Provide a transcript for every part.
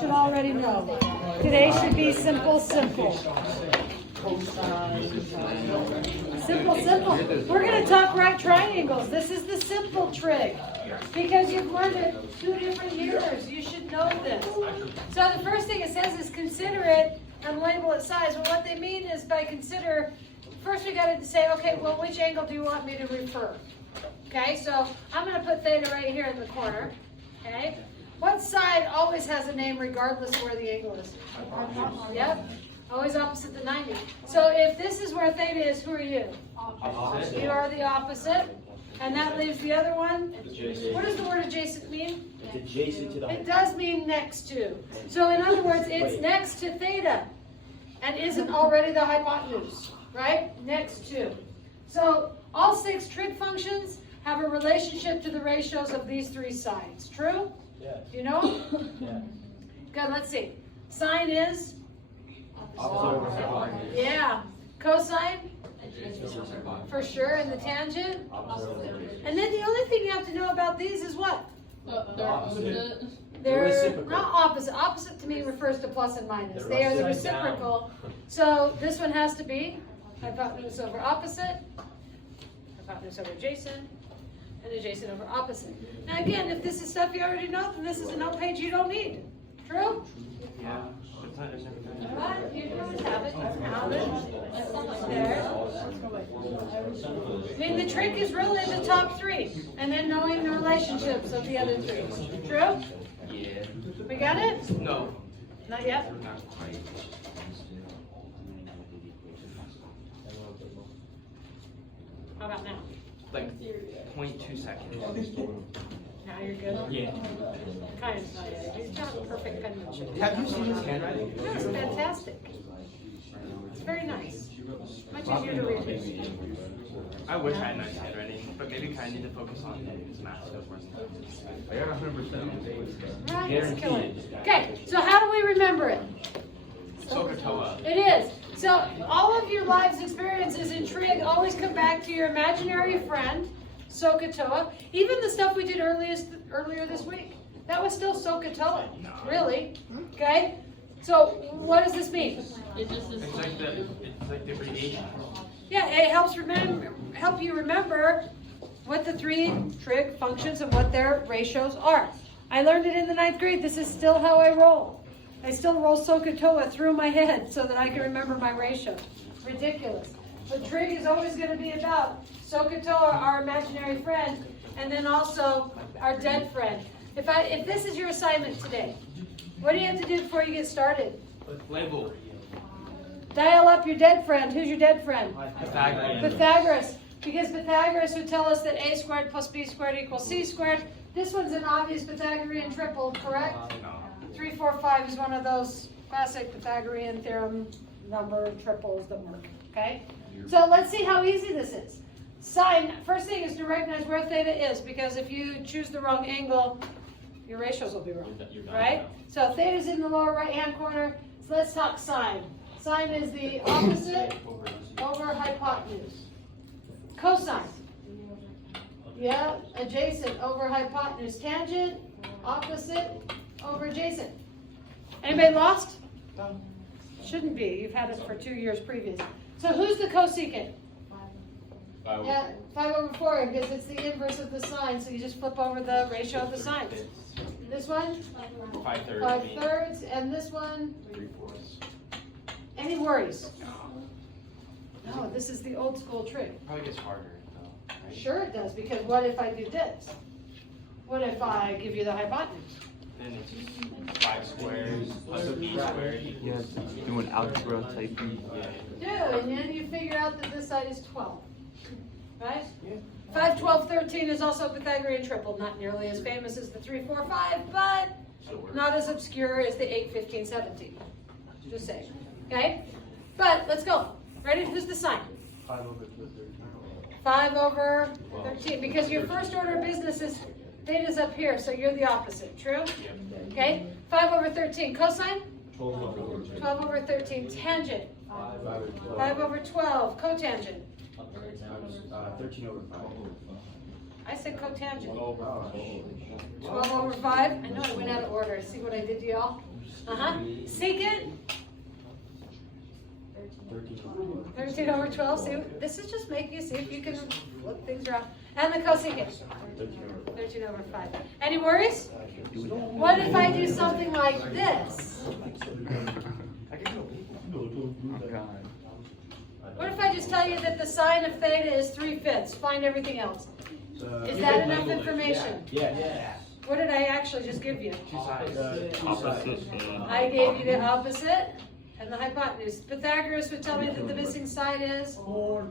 should already know. Today should be simple, simple. Simple, simple. We're going to talk right triangles. This is the simple trig. Because you've learned it 2 different years. You should know this. So the first thing it says is consider it and label its size. Well, what they mean is by consider, first we got to say, okay, well, which angle do you want me to refer? Okay, so I'm going to put theta right here in the corner. Okay, what side always has a name regardless of where the angle is? Yep, always opposite the 90. So if this is where theta is, who are you? Opposite. You are the opposite. And that leaves the other one. What does the word adjacent mean? It's adjacent to the It does mean next to. So in other words, it's next to theta and isn't already the hypotenuse, right? Next to. So all 6 trig functions have a relationship to the ratios of these 3 sides. True? Yes. Do you know? Yeah. Good, let's see. Sine is? Opposite. Yeah. Cosine? For sure. And the tangent? And then the only thing you have to know about these is what? They're reciprocal. not opposite. Opposite to me refers to plus and minus. They are the reciprocal. So this one has to be hypotenuse over opposite, hypotenuse over adjacent, and adjacent over opposite. Now again, if this is stuff you already know, then this is a note page you don't need. True? Yeah. But you can always have it. Have it. There. I mean, the trick is really the top 3, and then knowing the relationships of the other 3. True? Yeah. We got it? No. Not yet? Not quite. How about now? Like 0.2 seconds. Now you're good? Yeah. Kind of. He's got a perfect penmanship. Have you seen his handwriting? No, it's fantastic. It's very nice. Much easier to read. I wish I had nice handwriting, but maybe I need to focus on his math skills more. I got 100%. Right, it's killing. Okay, so how do we remember it? Sokotoa. It is. So all of your life's experiences in trig always come back to your imaginary friend, Sokotoa. Even the stuff we did earlier this week, that was still Sokotoa, really. Okay? So what does this mean? It's like the abbreviation. Yeah, it helps help you remember what the 3 trig functions and what their ratios are. I learned it in the 9th grade. This is still how I roll. I still roll Sokotoa through my head so that I can remember my ratios. Ridiculous. But trig is always going to be about Sokotoa, our imaginary friend, and then also our dead friend. If this is your assignment today, what do you have to do before you get started? Label. Dial up your dead friend. Who's your dead friend? Pythagorean. Pythagoras. Because Pythagoras would tell us that a squared plus b squared equals c squared. This one's an obvious Pythagorean triple, correct? No. 3, 4, 5 is one of those classic Pythagorean theorem number triples that work. Okay? So let's see how easy this is. Sine, first thing is to recognize where theta is, because if you choose the wrong angle, your ratios will be wrong. Right? So theta is in the lower right hand corner. So let's talk sine. Sine is the opposite over hypotenuse. Cosine. Yeah, adjacent over hypotenuse. Tangent, opposite over adjacent. Anybody lost? Shouldn't be. You've had it for 2 years previous. So who's the cosecant? 5. Yeah, 5 over 4, because it's the inverse of the sine, so you just flip over the ratio of the sines. This one? 5/3. 5/3, and this one? 3/4. Any worries? No, this is the old school trig. Probably gets harder though. Right? Sure it does, because what if I do this? What if I give you the hypotenuse? Then it's 5 squared plus a b squared equals. Doing algebra type. Do, and then you figure out that this side is 12. Right? 5, 12, 13 is also Pythagorean triple. Not nearly as famous as the 3, 4, 5, but not as obscure as the 8, 15, 17. Just saying. Okay? But let's go. Ready? Who's the sign? 5 over 13. 5 over 13. Because your first order of business is theta's up here, so you're the opposite. True? Okay? 5 over 13. Cosine? 12 over 13. 12 over 13. Tangent? 5 over 12. Cotangent? 13 over 5. I said cotangent. 12 Oh, over 5. I know I went out of order. See what I did to y'all? Secant, 13 over 12. See, this is just making you see if you can flip things around. And the cosecant, 13 over 5. Any worries? What if I do something like this? Oh, God. What if I just tell you that the sine of theta is 3/5? Find everything else. Is that enough information? Yeah. What did I actually just give you? Two sides. Opposite. I gave you the opposite and the hypotenuse. Pythagoras would tell me that the missing side is 4.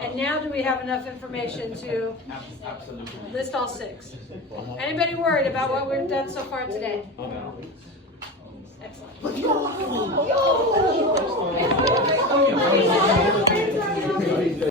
And now do we have enough information to Absolutely. list all 6? Anybody worried about what we've done so far today? Excellent.